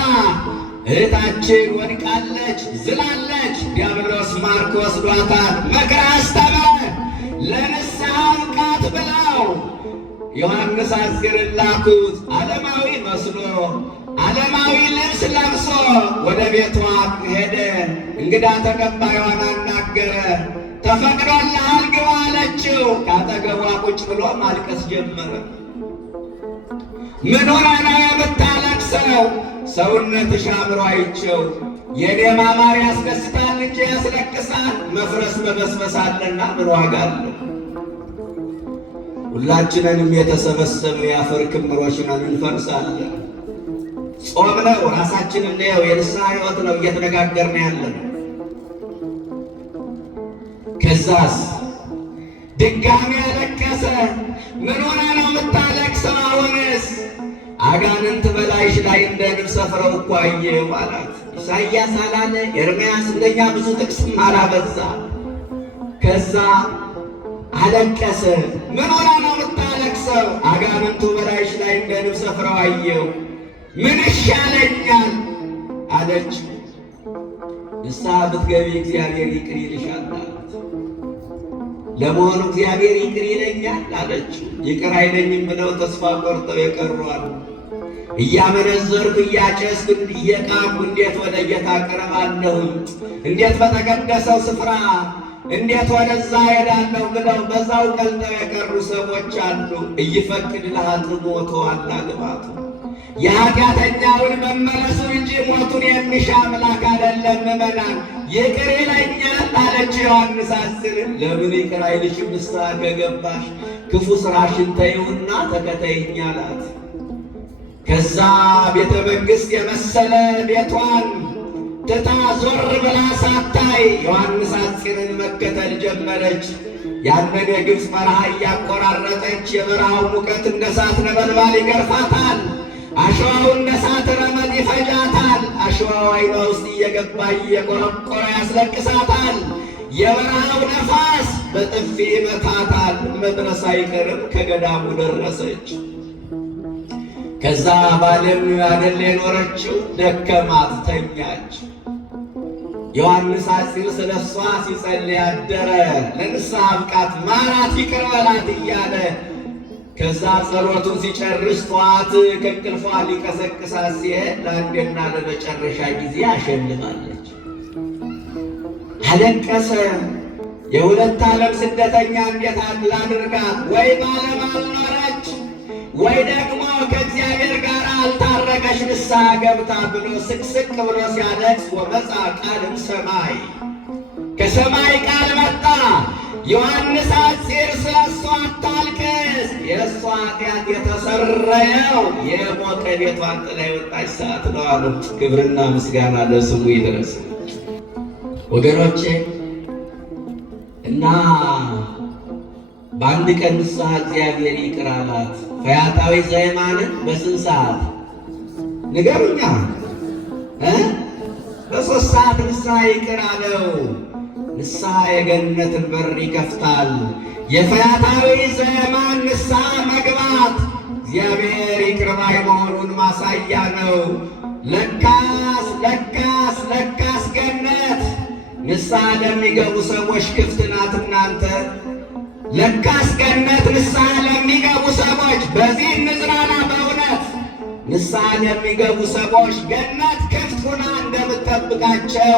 እህታችን ወድቃለች፣ ዝላለች፣ ዲያብሎስ ማርኮ ወስዷታል፣ መከራ አስተምር፣ ለንስሐ አብቃት ብለው ዮሐንስ አጼርን ላኩት። ዓለማዊ መስሎ ዓለማዊ ልብስ ለብሶ ወደ ቤቷ ሄደ። እንግዳ ተቀባዩን አናገረ። ተፈቅዶልሃል ግባ አለችው። ካጠገቧ ቁጭ ብሎ ማልቀስ ጀመረ። ምን ሆነ ነው የምታለቅሰው? ሰውነትሽ አምሮ አይቼው። የኔ ማማር ያስደስታል እንጂ ያስለቅሳል። መፍረስ መበስበስ አለና ምን ዋጋ አለው? ሁላችንንም የተሰበሰበ የአፈር ክምሮች ነን፣ እንፈርሳለን። ጾም ነው፣ ራሳችን እንየው። የንስሐ ሕይወት ነው እየተነጋገርን ያለን። ከዛስ ድጋሚ ያለቀሰ። ምን ሆነ ነው የምታለቅሰው? አሁንስ አጋንንት በላይሽ ላይ እንደ ንብ ሰፍረው እኮ አየሁ አላት። ኢሳይያስ አላለ? ኤርምያስ እንደኛ ብዙ ጥቅስም አላበዛ። ከዛ አለቀሰ። ምን ሆነ ነው የምታለቅሰው? አጋንንቱ በላይሽ ላይ እንደ ንብ ሰፍረው አየሁ። ምን ይሻለኛል አለች። ንስሐ ብትገቢ እግዚአብሔር ይቅር ይልሻል አላት። ለመሆኑ እግዚአብሔር ይቅር ይለኛል አለችው። ይቅር አይለኝም ብለው ተስፋ ቆርጠው የቀሩ አሉ። እያመነዘርኩ እያጨስኩ እየቃምኩ እንዴት ወደ ጌታ ቀርባለሁ? እንዴት በተቀደሰው ስፍራ እንዴት ወደዛ ሄዳለሁ ብለው በዛው ቀልጠው የቀሩ ሰዎች አሉ። እይፈቅድ ለኃጥእ ሞቶ አላ ግባቱ። የኃጢአተኛውን መመለሱን እንጂ ሞቱን የሚሻ አምላክ አይደለም። ምእመናን ይቅር ይለኛል አለች ዮሐንስ 10። ለምን ይቅር አይልሽም? ንስሐ ከገባሽ ክፉ ሥራሽን ተይውና ተከተይኝ አላት። ከዛ ቤተ መንግሥት የመሰለ ቤቷን ትታ ዞር ብላ ሳታይ ዮሐንስ 10ን መከተል ጀመረች። ያንን የግብፅ በረሃ እያቆራረጠች የበረሃው ሙቀት እንደ እሳት ነበልባል ይገርፋታል። አሸዋው እንደ እሳት ረመጥ ይፈጃታል። አሸዋው ዓይኗ ውስጥ እየገባ እየቆረቆረ ያስለቅሳታል። የበረሃው ነፋስ በጥፊ ይመታታል። መድረስ አይቀርም ከገዳሙ ደረሰች። ከዛ ባለም አደል የኖረችው ደከማት፣ ተኛች። ዮሐንስ 10 ስለ እሷ ሲጸልይ አደረ። ለንስሐ አብቃት፣ ማራት፣ ይቅር በላት እያለ ከዛ ጸሎቱን ሲጨርስ ጠዋት ከእንቅልፏ ሊቀሰቅሳት ሲሄድ ለአንዴና ለመጨረሻ ጊዜ አሸልማለች። አለቀሰ። የሁለት ዓለም ስደተኛ እንዴት ላድርጋት? ወይ ባለም አልኖረች ወይ ደግሞ ከእግዚአብሔር ጋር አልታረቀች ንስሐ ገብታ ብሎ ስቅስቅ ብሎ ሲያለቅስ ወመጻ ቃልም ሰማይ፣ ከሰማይ ቃል መጣ። ዮሐንስ 10 ስለ እሷ አታልቅስ፣ የእሷ ኃጢአት የተሰረየው የሞቀ ቤቷን ጥላ የወጣች ሰዓት ነው አሉት። ክብርና ምስጋና ለስሙ ይድረስ። ወገኖቼ እና በአንድ ቀን ንስሐ እግዚአብሔር ይቅር አላት። ፈያታዊ ዘየማንን በስንት ሰዓት ንገሩኛ? በ3 ሰዓት ንስሐ ይቅር አለው። ንስሐ የገነትን በር ይከፍታል። የፈያታዊ ዘየማን ንስሐ መግባት እግዚአብሔር ይቅር ባይ መሆኑን ማሳያ ነው። ለካስ ለካስ ለካስ ገነት ንስሐ ለሚገቡ ሰዎች ክፍት ናት። እናንተ ለካስ ገነት ንስሐ ለሚገቡ ሰዎች በዚህ እንዝናና። በእውነት ንስሐ ለሚገቡ ሰዎች ገነት ክፍት ሆና እንደምትጠብቃቸው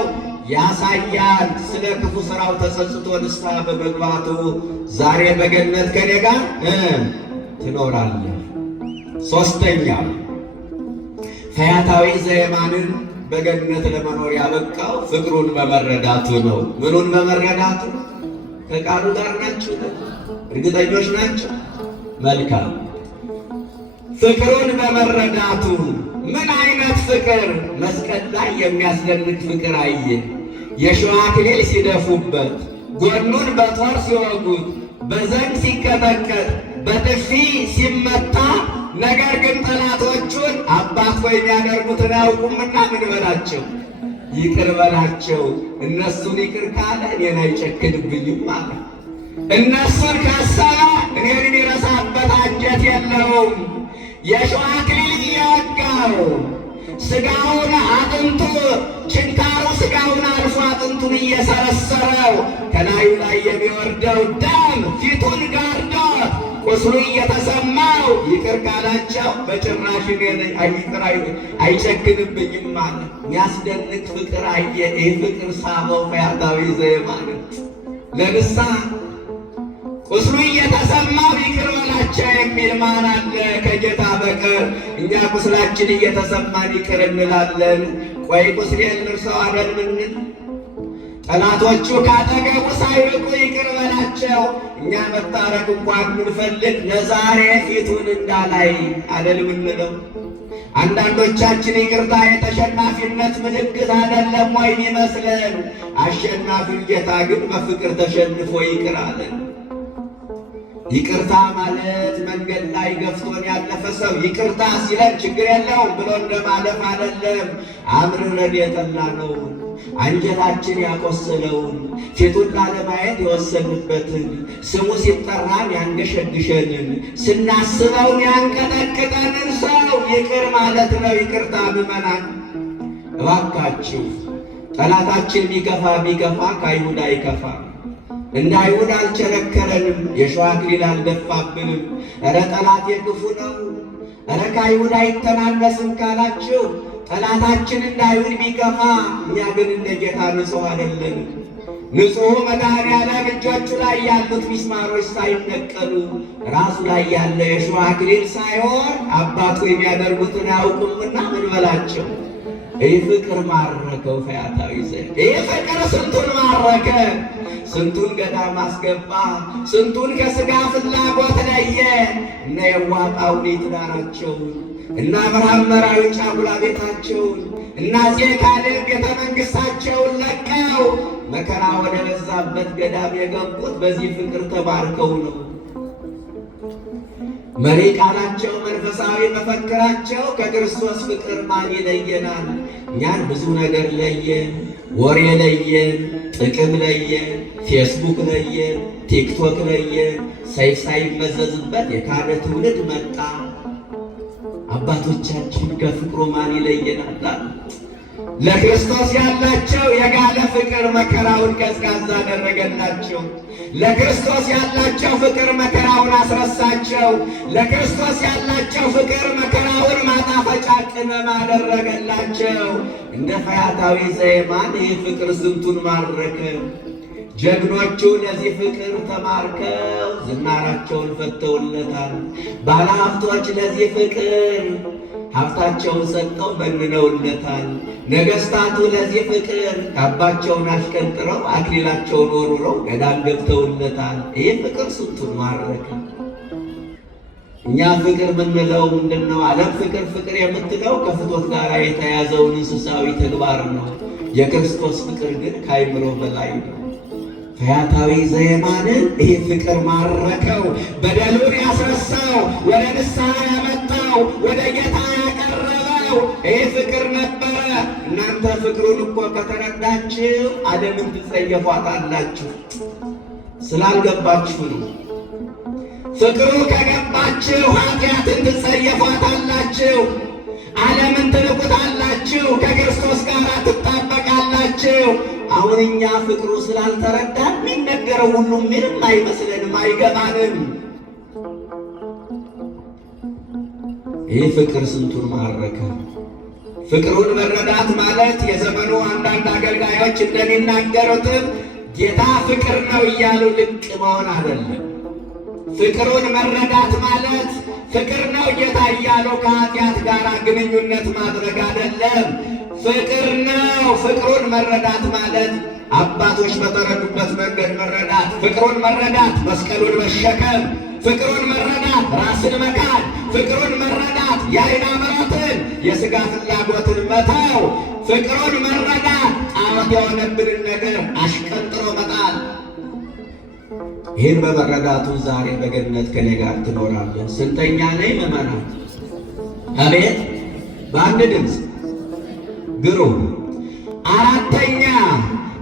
ያሳያል። ስለ ክፉ ሥራው ተጸጽቶ ንስሐ በመግባቱ ዛሬ በገነት ከኔ ጋር ትኖራለህ። ሦስተኛው ፈያታዊ ዘየማንን በገነት ለመኖር ያበቃው ፍቅሩን በመረዳቱ ነው። ምኑን በመረዳቱ? ከቃሉ ጋር ናችሁ? እርግጠኞች ናቸው? መልካም። ፍቅሩን በመረዳቱ ምን አይነት ፍቅር! መስቀል ላይ የሚያስደንቅ ፍቅር አየ። የሸዋ አክሊል ሲደፉበት፣ ጎኑን በጦር ሲወጉት፣ በዘንግ ሲቀጠቀጥ፣ በጥፊ ሲመታ፣ ነገር ግን ጠላቶቹን አባት ሆይ የሚያደርጉትን አያውቁምና ምን በላቸው? ይቅር በላቸው። እነሱን ይቅር ካለ እኔን አይጨክንብኝም አለ። እነሱን ካሰበ እኔን የሚረሳበት አንጀት የለውም። የሸዋ አክሊል እየወጋው ሥጋውን አጥንቱ ችንካሩ ሥጋውን አልፎ አጥንቱን እየሰረሰረው ከላዩ ላይ የሚወርደው ደም ፊቱን ጋርዶት ቁስሉ እየተሰማው ይቅር ካላቸው በጭራሽ ይቅር አይጨክንብኝም አለ። የሚያስደንቅ ፍቅር አየ። ይህ ፍቅር ሳበው ፈያታዊ ዘየማንን ለንስሐ። ቁስሉ እየተሰማው ይቅር በላቸው የሚል ማን አለ ከጌታ በቀር? እኛ ቁስላችን እየተሰማን ይቅር እንላለን። ቆይ ቁስሌን ልርሰው አይደል ምንል? ጠላቶቹ ካጠገቡ ሳይርቁ ይቅር በላቸው። እኛ መታረቅ እንኳን ምንፈልግ ለዛሬ ፊቱን እንዳላይ አይደል ምንለው? አንዳንዶቻችን ይቅርታ የተሸናፊነት ምልክት አይደለም ወይ ይመስለን? አሸናፊው ጌታ ግን በፍቅር ተሸንፎ ይቅር አለን። ይቅርታ ማለት መንገድ ላይ ገፍቶን ያለፈ ሰው ይቅርታ ሲለን ችግር የለውም ብሎ እንደማለፍ አይደለም። አምርረን የጠላነውን አንጀታችን ያቆሰለውን ፊቱን ላለማየት የወሰንበትን ስሙ ሲጠራን ያንገሸግሸንን ስናስበውን ያንቀጠቅጠንን ሰው ይቅር ማለት ነው ይቅርታ። ምዕመናን እባካችሁ ጠላታችን ቢከፋ ከአይሁድ አይከፋ። እንደ አይሁድ አልቸነከረንም፣ የሸዋ አክሊል አልደፋብንም። እረ ጠላት የክፉ ነው፣ እረ ከአይሁድ አይተናነስም ካላችሁ ጠላታችን እንደ አይሁድ ቢከፋ፣ እኛ ግን እንደ ጌታ ንጹሕ አይደለንም። ንጹሑ መድኃኔዓለም እጆቹ ላይ ያሉት ሚስማሮች ሳይነቀሉ ራሱ ላይ ያለ የሸዋ አክሊል ሳይሆን አባቱ የሚያደርጉትን አያውቁምና ምን በላቸው። ይህ ፍቅር ማረከው ፈያታዊ ዘንድ። ይህ ፍቅር ስንቱን ማረከ፣ ስንቱን ገዳም አስገባ፣ ስንቱን ከሥጋ ፍላጎት ለየ። እነ የዋጣውን ትዳራቸውን፣ እነ አብርሃም መራዊ ጫጉላ ቤታቸውን፣ እነ አፄ ካሌብ ቤተ መንግሥታቸውን ለቀው መከራ ወደ በዛበት ገዳም የገቡት በዚህ ፍቅር ተባርከው ነው። መሪ ቃላቸው መንፈሳዊ መፈክራቸው ከክርስቶስ ፍቅር ማን ይለየናል? እኛን ብዙ ነገር ለየን፣ ወሬ ለየን፣ ጥቅም ለየን፣ ፌስቡክ ለየን፣ ቲክቶክ ለየን። ሰይፍ ሳይመዘዝበት የካደ ትውልድ መጣ። አባቶቻችን ከፍቅሩ ማን ይለየናል? ለክርስቶስ ያላቸው የጋለ ፍቅር መከራውን ቀዝቃዛ አደረገላቸው። ለክርስቶስ ያላቸው ፍቅር መከራውን አስረሳቸው። ለክርስቶስ ያላቸው ፍቅር መከራውን ማጣፈጫ ቅመም አደረገላቸው። እንደ ፈያታዊ ዘየማን ይህ ፍቅር ስንቱን ማረከ። ጀግኖቹ ለዚህ ፍቅር ተማርከው ዝናራቸውን ፈተውለታል። ባለሀብቶች ለዚህ ፍቅር ሀብታቸውን ሰጥተው መንነውለታል። ነገሥታቱ ለዚህ ፍቅር ካባቸውን አሽቀንጥረው አክሊላቸውን ወርውረው ገዳም ገብተውለታል። ይህ ፍቅር ስንቱን ማረከ። እኛ ፍቅር ምንለው ምንድን ነው? ዓለም ፍቅር የምትለው ከፍቶት ጋር የተያዘውን እንስሳዊ ተግባር ነው። የክርስቶስ ፍቅር ግን ከአይምሮ በላይ ነው። ፈያታዊ ዘየማንን ይህ ፍቅር ማረከው። በደሉን ያስረሳው፣ ወደ ንስሐ ያመጣው፣ ወደ ጌታ ያቀረበው ይህ ፍቅር ነበረ። እናንተ ፍቅሩን እኮ ከተረዳችሁ ዓለምን ትጸየፏታላችሁ። ስላልገባችሁ ነው። ፍቅሩ ከገባችሁ ኃጢአትን ትጸየፏታላችሁ፣ ዓለምን ትንቁታላችሁ፣ ከክርስቶስ ጋር ትጣበቃላችሁ። አሁን እኛ ፍቅሩ ስላልተረዳ የሚነገረው ሁሉ ምንም አይመስለንም፣ አይገባንም። ይህ ፍቅር ስንቱን ማረከ። ፍቅሩን መረዳት ማለት የዘመኑ አንዳንድ አገልጋዮች እንደሚናገሩትም ጌታ ፍቅር ነው እያሉ ልቅ መሆን አይደለም። ፍቅሩን መረዳት ማለት ፍቅር ነው ጌታ እያሉ ከኃጢአት ጋር ግንኙነት ማድረግ አይደለም። ፍቅር ነው። ፍቅሩን መረዳት ማለት አባቶች በተረዱበት መንገድ መረዳት። ፍቅሩን መረዳት መስቀሉን መሸከም፣ ፍቅሩን መረዳት ራስን መካድ፣ ፍቅሩን መረዳት የዓይን አምሮትን የሥጋ ፍላጎትን መተው፣ ፍቅሩን መረዳት ጣዖት የሆነብንን ነገር አሽቀንጥሮ መጣል። ይህን በመረዳቱ ዛሬ በገነት ከኔ ጋር ትኖራለን። ስንተኛ ነኝ ምእመናን? አቤት! በአንድ ድምፅ ግሩም። አራተኛ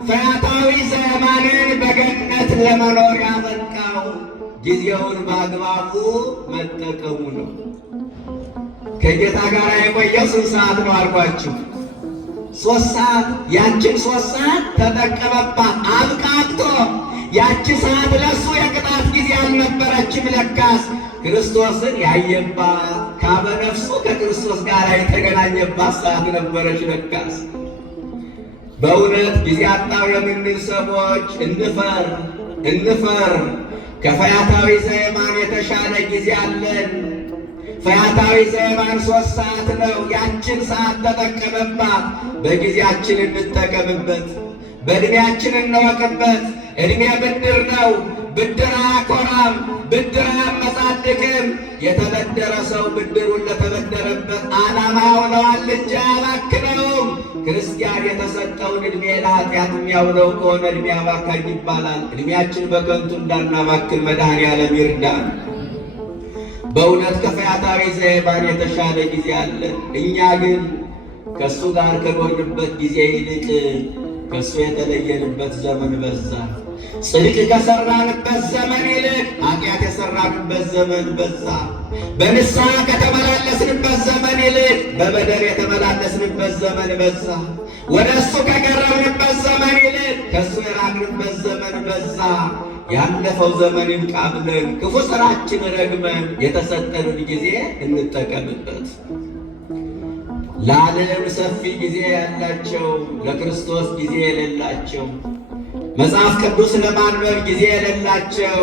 ፈያታዊ ዘየማንን በገነት ለመኖር ያበቃው ጊዜውን በአግባቡ መጠቀሙ ነው። ከጌታ ጋር የቆየው ስንት ሰዓት ነው አልኳችሁ? 3 ሰዓት። ያችን 3 ሰዓት ተጠቀመባት አብቃቅቶ። ያቺ ሰዓት ለሱ የቅጣት ጊዜ አልነበረችም። ለካስ ክርስቶስን ያየባት ካበ ነፍሱ ከክርስቶስ ጋር የተገናኘባት ሰዓት ነበረች። ለካስ በእውነት ጊዜ አጣው የምንል ሰዎች እንፈር። ከፈያታዊ ዘየማን የተሻለ ጊዜ አለን። ፈያታዊ ዘየማን 3 ሰዓት ነው። ያችን ሰዓት ተጠቀመባት። በጊዜያችን እንጠቀምበት፣ በዕድሜያችን እንወቅበት። ዕድሜ ብድር ነው። ብድር አያኮራም፣ ብድር አያመጻድቅም። የተበደረ ሰው ብድሩን ለተበደረበት ዓላማ ያውለዋል እንጂ አያባክነውም። ክርስቲያን የተሰጠውን ዕድሜ ለኃጢአት የሚያውለው ከሆነ ዕድሜ አባካኝ ይባላል። ዕድሜያችን በከንቱ እንዳናባክን መድኃኔዓለም ይርዳን። በእውነት ከፈያታዊ ዘየማን የተሻለ ጊዜ አለ። እኛ ግን ከእሱ ጋር ከኖርንበት ጊዜ ይልቅ ከእሱ የተለየንበት ዘመን በዛ። ጽድቅ ከሠራንበት ዘመን ይልቅ ኃጢአት የሠራንበት ዘመን በዛ። በንስሐ ከተመላለስንበት ዘመን ይልቅ በበደል የተመላለስንበት ዘመን በዛ። ወደ እሱ ከቀረብንበት ዘመን ይልቅ ከእሱ የራቅንበት ዘመን በዛ። ያለፈው ዘመን ይብቃ ብለን ክፉ ሥራችን ረግመን የተሰጠንን ጊዜ እንጠቀምበት። ለዓለም ሰፊ ጊዜ ያላቸው፣ ለክርስቶስ ጊዜ የሌላቸው፣ መጽሐፍ ቅዱስ ለማንበብ ጊዜ የሌላቸው፣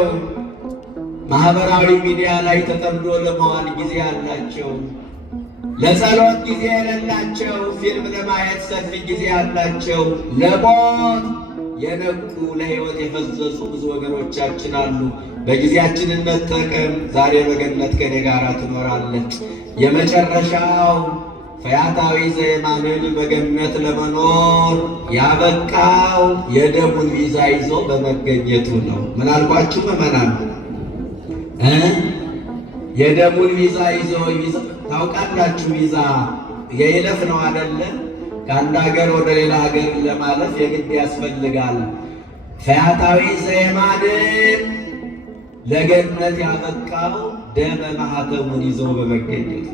ማህበራዊ ሚዲያ ላይ ተጠምዶ ለመዋል ጊዜ ያላቸው፣ ለጸሎት ጊዜ የሌላቸው፣ ፊልም ለማየት ሰፊ ጊዜ ያላቸው፣ ለሞት የነቁ ለሕይወት የፈዘዙ ብዙ ወገኖቻችን አሉ። በጊዜያችን እንጠቀም። ዛሬ በገነት ከኔ ጋር ትኖራለች። የመጨረሻው ፈያታዊ ዘየማንን በገነት ለመኖር ያበቃው የደሙን ቪዛ ይዞ በመገኘቱ ነው። ምን አልኳችሁ ምዕመናን? የደሙን ቪዛ ይዞ ታውቃላችሁ። ቪዛ የይለፍ ነው አይደለ? ከአንድ ሀገር ወደ ሌላ ሀገር ለማለፍ የግድ ያስፈልጋል። ፈያታዊ ዘየማንን ለገነት ያበቃው ደመ ማኅተሙን ይዞ በመገኘቱ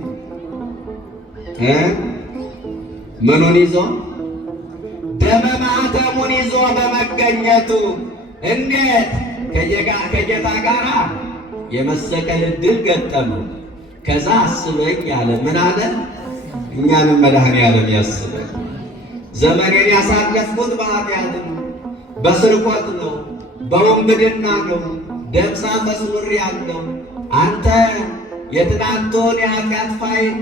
ምኑን ይዞ? ደመ ማኅተሙን ይዞ በመገኘቱ። እንዴት? ከጌታ ጋር የመሰቀል ዕድል ገጠመው። ከዛ አስበኝ ያለ ምን አለ? እኛንም መድኃኔዓለም ያስበን። ዘመኔን ያሳለፍኩት በኃጢአት ነው፣ በስርቆት ነው፣ በውንብድና ነው፣ ደም ሳፈስ ኖሬአለሁ። አንተ የትናንቱን የኃጢአት ፋይል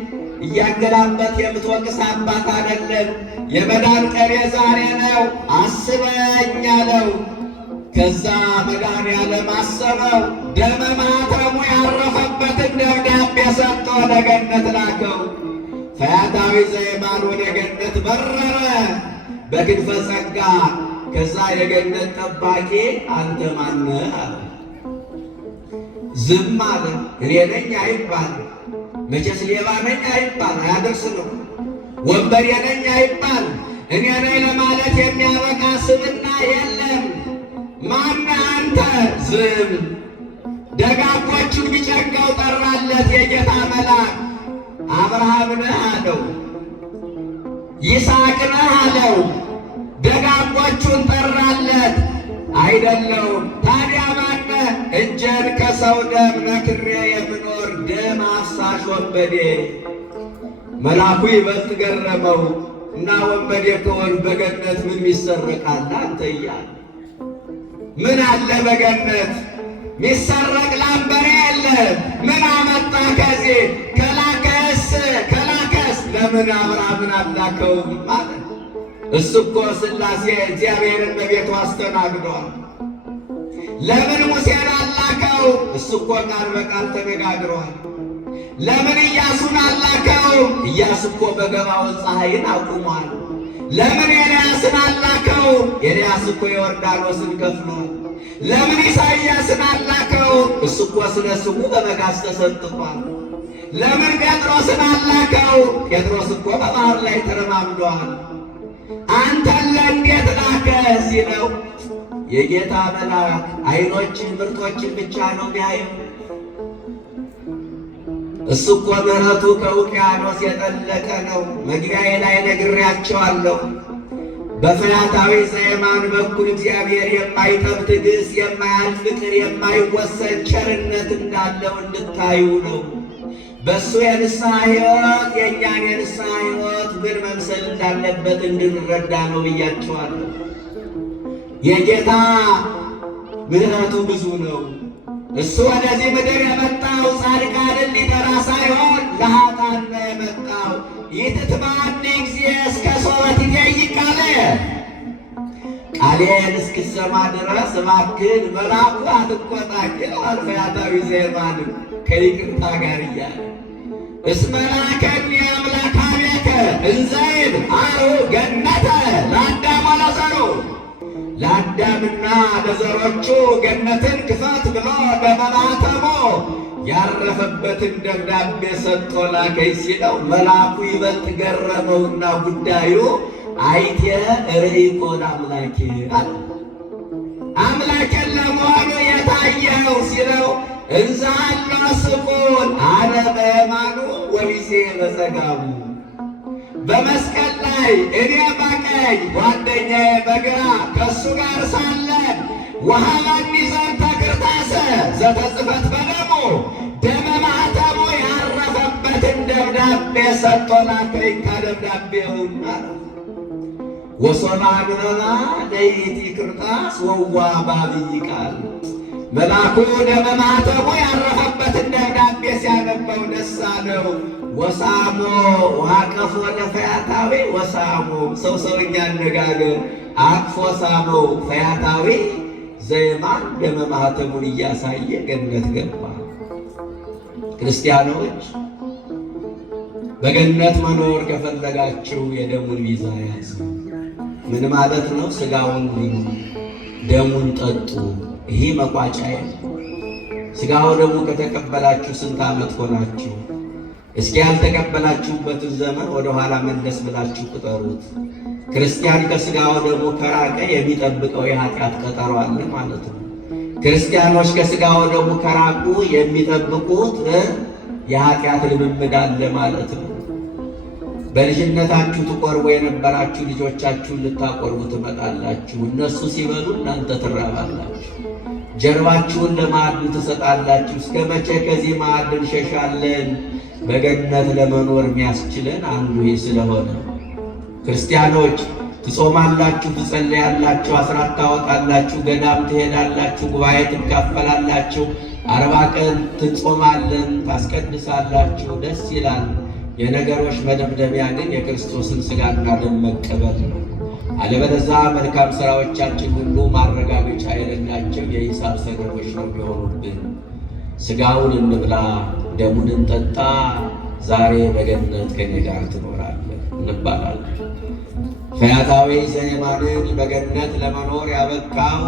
እያገላበት የምትወቅስ አባት አይደለም። የመዳን ቀን የዛሬ ነው፣ አስበኝ አለው። ከዛ መድኃኔዓለም አሰበው። ደመ ማኅተሙ ያረፈበትን ደብዳቤ ሰጥቶ ወደ ገነት ላከው። ፈያታዊ ዘየማን ወደ ገነት በረረ በክንፈ ጸጋ። ከዛ የገነት ጠባቂ አንተ ማነህ አለ። ዝም አለ። እኔ ነኝ አይባል፣ መቼስ ሌባ ነኝ አይባል፣ አያደርስ ነው። ወንበዴ ነኝ አይባል፣ እኔ ነኝ ለማለት የሚያበቃ ስምና የለም። ማነህ አንተ? ዝም። ደጋጎቹን ቢጨንቀው ጠራለት የጌታ መልአክ። አብርሃም ነህ አለው፣ ይስሐቅ ነህ አለው። ደጋጎቹን ጠራለት። አይደለውም። ታዲያ ማነህ? እጄን ከሰው ደም ነክሬ የምኖር ደም አፍሳሽ ወንበዴ። መልአኩ ይበልጥ ገረመው እና ወንበዴ ከሆንክ በገነት ምን ይሰረቃል አንተ እያለ ምን አለ በገነት? ሚሰረቅ ላምበሬ የለም። ምን አመጣ ከዚህ? ከላከስ ለምን አብርሃምን አላከውም ማለት? እሱ እኮ ሥላሴ እግዚአብሔርን በቤቱ አስተናግዷል። ለምን ሙሴን አላከው? እሱ እኮ ቃል በቃል ተነጋግሯል። ለምን ኢያሱን አላከው? ኢያሱ እኮ በገባዖን ፀሐይን አቁሟል። ለምን ኤልያስን አላከው? ኤልያስ እኮ ዮርዳኖስን ከፍሏል። ለምን ኢሳይያስን አላከው? እሱ እኮ ስለ ስሙ በመጋዝ ተሰጥቷል። ለምን ጴጥሮስን አላከው? ጴጥሮስ እኮ በባህር ላይ ተረማምዷል። አንተን ለእንዴት ላከ ሲለው የጌታ መልአክ ዓይኖችን ምርጦችን ብቻ ነው የሚያየው። እሱ እኮ ምሕረቱ ከውቅያኖስ የጠለቀ ነው። መግቢያዬ ላይ ነግሬያቸዋለሁ። በፈያታዊ ዘየማን በኩል እግዚአብሔር የማይጠብ ትዕግሥት፣ የማያልፍ ፍቅር፣ የማይወሰን ቸርነት እንዳለው እንድታዩ ነው። በእሱ የንስሐ ሕይወት የእኛን የንስሐ ሕይወት ምን መምሰል እንዳለበት እንድንረዳ ነው ብያቸዋለሁ። የጌታ ምሕረቱ ብዙ ነው። እሱ ወደዚህ ምድር የመጣው ጻድቃንን ሊጠራ ሳይሆን ለኃጥአን ነው የመጣው። ይትትማኒ ጊዜ እስከ ሶበት ይጠይቃለ ቃሌን እስክሰማ ድረስ እባክህን መልአኩ አትቆጣ ይለዋል ፈያታዊ ዘየማንን ከይቅርታ ጋር እያለ እስመ ላከኒ አምላከ አቤከ እንዘይብ አሩ ገነተ ለአዳም ወለዘሩ ለአዳምና ለዘሮቹ ገነትን ክፈት ብሎ ደመ ማኅተሙ ያረፈበትን ደብዳቤ ሰጥቶ ላከኝ ሲለው መልአኩ ይበልጥ ገረመውና ጉዳዩ አይቴ ርኢኮ ለአምላኬ አለ። አምላኬን ለመሆኑ የታየው ሲለው እንዘ ሀሎ ስቁል አነ በየማኑ ወቢዜ በጸጋሙ በመስቀል ላይ እኔ በቀኝ ጓደኛዬ በግራ ከእሱ ጋር ሳለን ወሀበኒ ዘንተ ክርታሰ ዘተጽሕፈት በደሙ ደመ ማኅተሙ ያረፈበትን ደብዳቤ ሰጥቶናል። ከይካ ደብዳቤውን ወሶማ አግነና ለይእቲ ክርታስ ወዋ በዐቢይ ቃል መልአኩ ደመ ማኅተሙ ያረፈበትን ደብዳቤ ሲያነበው ደስ አለው። ወሳሞ ወአቀፎ ለፈያታዊ ወሳሞ ሰው ሰውኛ አነጋገር አቅፎ ሳመው። ፈያታዊ ዘየማን ደመ ማኅተሙን እያሳየ ገነት ገባ። ክርስቲያኖች በገነት መኖር ከፈለጋችሁ የደሙን ቪዛ ያዙ። ምን ማለት ነው? ሥጋውን ብሉ፣ ደሙን ጠጡ። ይሄ መቋጫ የለም። ሥጋው ደሙ ከተቀበላችሁ ስንት ዓመት ሆናችሁ? እስኪ ያልተቀበላችሁበትን ዘመን ወደ ኋላ መለስ ብላችሁ ቁጠሩት። ክርስቲያን ከሥጋው ደሙ ከራቀ የሚጠብቀው የኃጢአት ቀጠሮ አለ ማለት ነው። ክርስቲያኖች ከሥጋው ደሙ ከራቁ የሚጠብቁት የኃጢአት ልምምድ አለ ማለት ነው። በልጅነታችሁ ትቆርቡ የነበራችሁ ልጆቻችሁን ልታቆርቡ ትመጣላችሁ። እነሱ ሲበሉ እናንተ ትራባላችሁ። ጀርባችሁን ለማዕዱ ትሰጣላችሁ። እስከ መቼ ከዚህ ማዕድ እንሸሻለን? በገነት ለመኖር የሚያስችለን አንዱ ይህ ስለሆነ ክርስቲያኖች ትጾማላችሁ፣ ትጸለያላችሁ፣ አስራት ታወጣላችሁ፣ ገዳም ትሄዳላችሁ፣ ጉባኤ ትካፈላላችሁ፣ 40 ቀን ትጾማለን፣ ታስቀድሳላችሁ። ደስ ይላል። የነገሮች መደምደሚያ ግን የክርስቶስን ሥጋና ደም መቀበል ነው። አለበለዚያ መልካም ሥራዎቻችን ሁሉ ማረጋገጫ የሌላቸው የሂሳብ ሰነዶች ነው የሚሆኑብን። ሥጋውን እንብላ፣ ደሙን እንጠጣ፣ ዛሬ በገነት ከኔ ጋር ትኖራለህ እንባላለን። ፈያታዊ ዘየማንን በገነት ለመኖር ያበቃው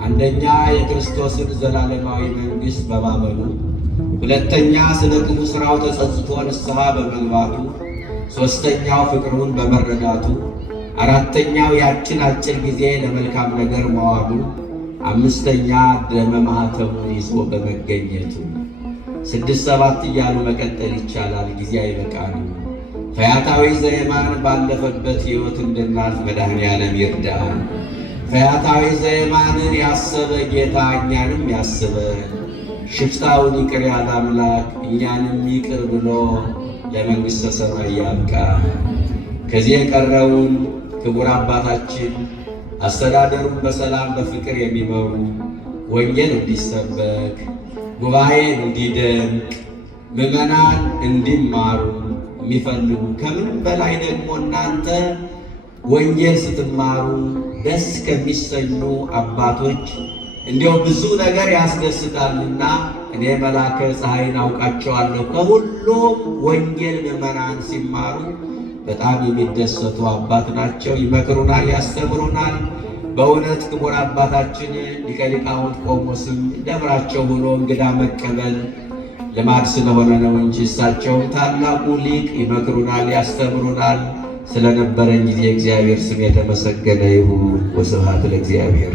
አንደኛ የክርስቶስን ዘላለማዊ መንግሥት በማመኑ፣ ሁለተኛ ስለ ክፉ ሥራው ተጸጽቶ ንስሐ በመግባቱ፣ ሦስተኛው ፍቅሩን በመረዳቱ፣ አራተኛው ያችን አጭር ጊዜ ለመልካም ነገር መዋሉ፣ አምስተኛ ደመ ማኅተሙን ይዞ በመገኘቱ። 6፣ 7 እያሉ መቀጠል ይቻላል፣ ጊዜ አይበቃንም። ፈያታዊ ዘየማን ባለፈበት ሕይወት እንድናልፍ መድኃኔዓለም ይርዳን። ፈያታዊ ዘየማንን ያሰበ ጌታ እኛንም ያስበን። ሽፍታውን ይቅር ያለ አምላክ እኛንም ይቅር ብሎ ለመንግሥተ ሰማይ ያብቃን። ከዚህ የቀረውን ክቡር አባታችን አስተዳደሩን በሰላም በፍቅር የሚመሩ ወንጌል እንዲሰበክ፣ ጉባኤ እንዲደምቅ፣ ምዕመናን እንዲማሩ የሚፈልጉ ከምንም በላይ ደግሞ እናንተ ወንጌል ስትማሩ ደስ ከሚሰኙ አባቶች እንዲያው ብዙ ነገር ያስደስታልና እኔ መላከ ፀሐይን አውቃቸዋለሁ። ከሁሉም ወንጌል ምዕመናን ሲማሩ በጣም የሚደሰቱ አባት ናቸው። ይመክሩናል፣ ያስተምሩናል። በእውነት ክቡር አባታችን ሊቀ ሊቃውንት ቆሞስም ደብራቸው ሆኖ እንግዳ መቀበል ልማድ ስለሆነ ነው እንጂ እሳቸውም ታላቁ ሊቅ ይመክሩናል፣ ያስተምሩናል። ስለነበረን ጊዜ እግዚአብሔር ስም የተመሰገነ ይሁን። ወስብሐት ለእግዚአብሔር።